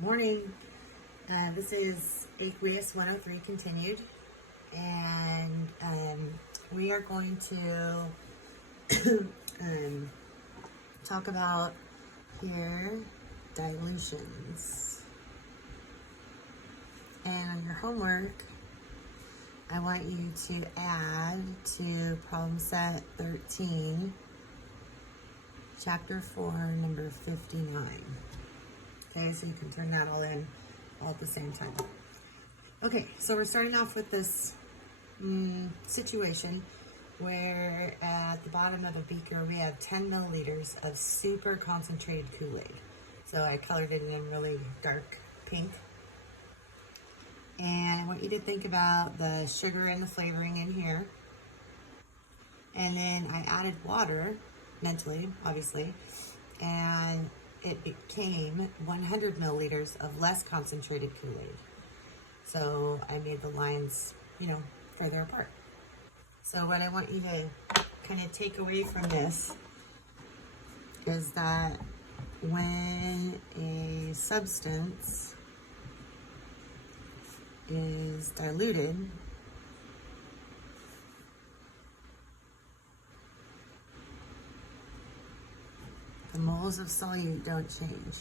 Morning. This is Aqueous 103 continued, and we are going to talk about here dilutions. And on your homework, I want you to add to problem set 13, chapter 4, number 59. Okay, so you can turn that all in all at the same time. Okay, so we're starting off with this situation where at the bottom of a beaker we have 10 milliliters of super concentrated Kool-Aid. So I colored it in really dark pink. And I want you to think about the sugar and the flavoring in here. And then I added water, mentally, obviously, and it became 100 milliliters of less concentrated Kool-Aid. So I made the lines, further apart. So what I want you to kind of take away from this is that when a substance is diluted, the moles of solute don't change.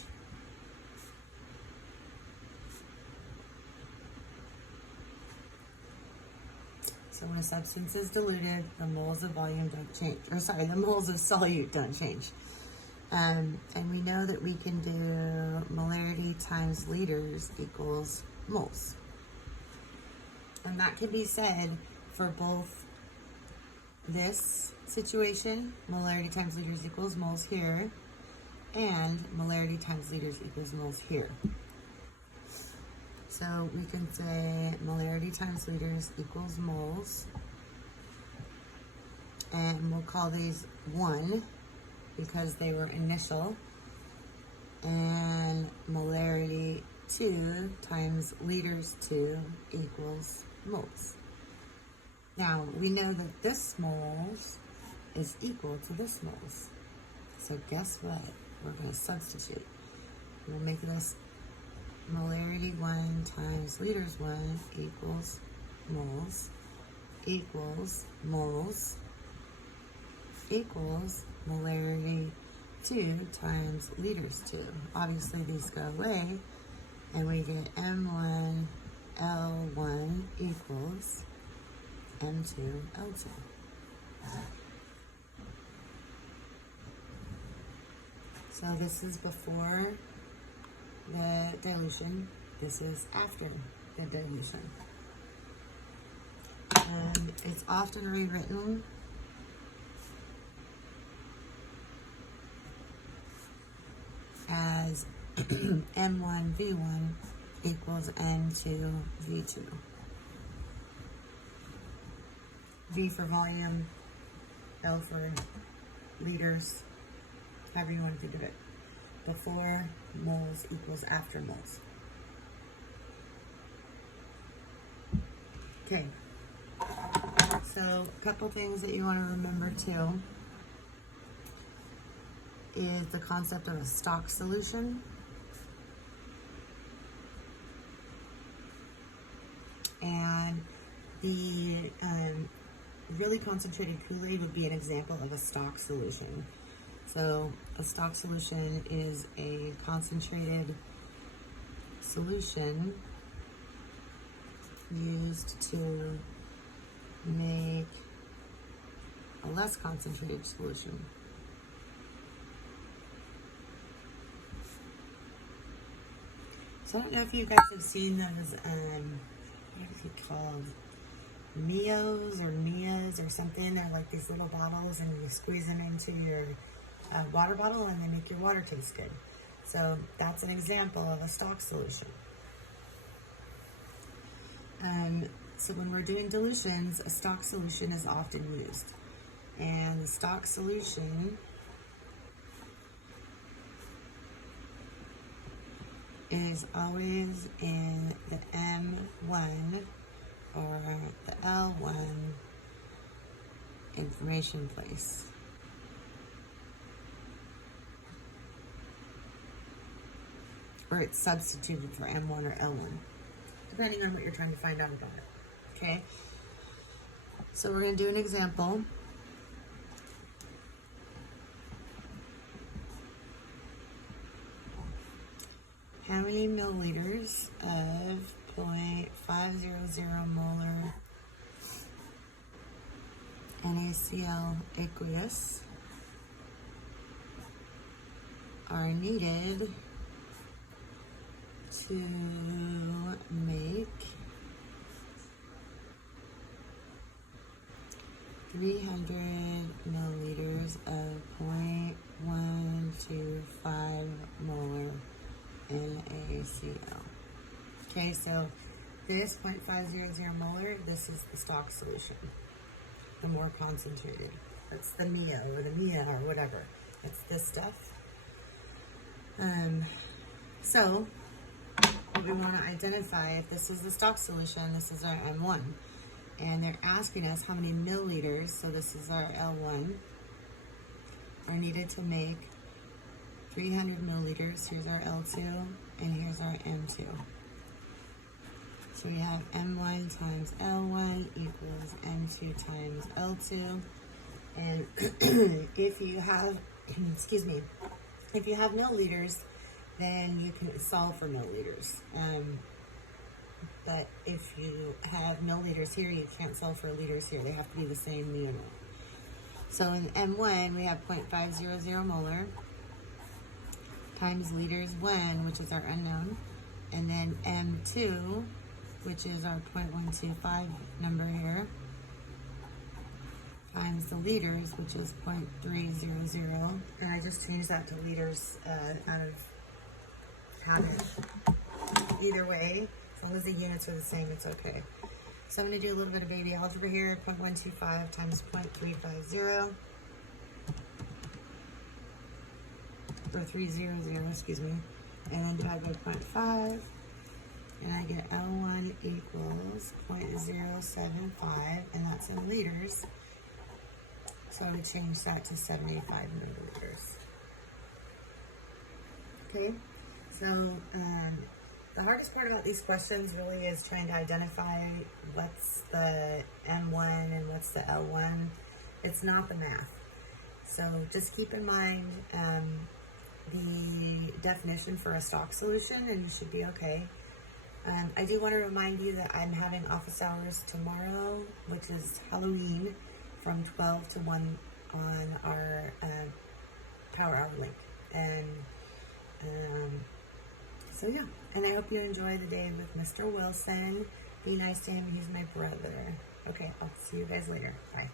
So when a substance is diluted, the moles of volume don't change. The moles of solute don't change. And we know that we can do molarity times liters equals moles. And that can be said for both this situation, molarity times liters equals moles here, and molarity times liters equals moles here. So we can say molarity times liters equals moles, and we'll call these 1 because they were initial, and molarity 2 times liters 2 equals moles. Now, we know that this moles is equal to this moles. So guess what? We're going to substitute. We'll make this molarity 1 times liters 1 equals moles equals moles equals molarity 2 times liters 2. Obviously, these go away, and we get M1 L1 equals M2 L2. So this is before the dilution. This is after the dilution. And it's often rewritten as M1 V1 equals M2 V2. V for volume, L for liters, however you want to think of it. Before moles equals after moles. Okay, so a couple things that you want to remember too is the concept of a stock solution. And the really concentrated Kool-Aid would be an example of a stock solution. So a stock solution is a concentrated solution used to make a less concentrated solution. So I don't know if you guys have seen those, what are they called? Mios or Mias or something. They're like these little bottles, and you squeeze them into your water bottle, and they make your water taste good. So that's an example of a stock solution. So when we're doing dilutions, a stock solution is often used. And the stock solution is always in the M1 or the L1 information place. where it's substituted for M1 or L1, depending on what you're trying to find out about it. Okay, so we're going to do an example. How many milliliters of 0.500 molar NaCl aqueous are needed to make 300 milliliters of 0.125 molar NaCl. Okay, so this 0.500 molar, this is the stock solution, the more concentrated. That's the MIA or the MIA or whatever. It's this stuff. So we want to identify if this is the stock solution, this is our M1. And they're asking us how many milliliters, so this is our L1, are needed to make 300 milliliters. Here's our L2, and here's our M2. So we have M1 times L1 equals M2 times L2. And if you have, excuse me, if you have milliliters, then you can solve for milliliters. But if you have milliliters here, you can't solve for liters here. They have to be the same unit. So in M1, we have 0.500 molar times liters 1, which is our unknown. And then M2, which is our 0.125 number here, times the liters, which is 0.300. And I just changed that to liters out of habit. Either way, as long as the units are the same, it's okay. So I'm going to do a little bit of baby algebra here. 0.125 times 0.350. Or 300, excuse me. And then divide by 0.5. And I get L1 equals 0.075. And that's in liters. So I would change that to 75 milliliters. Okay. So, the hardest part about these questions really is trying to identify what's the M1 and what's the L1. It's not the math. So just keep in mind the definition for a stock solution and you should be okay. I do want to remind you that I'm having office hours tomorrow, which is Halloween, from 12 to 1 on our Power Hour link. And so yeah, and I hope you enjoy the day with Mr. Wilson. Be nice to him, he's my brother. Okay, I'll see you guys later. Bye.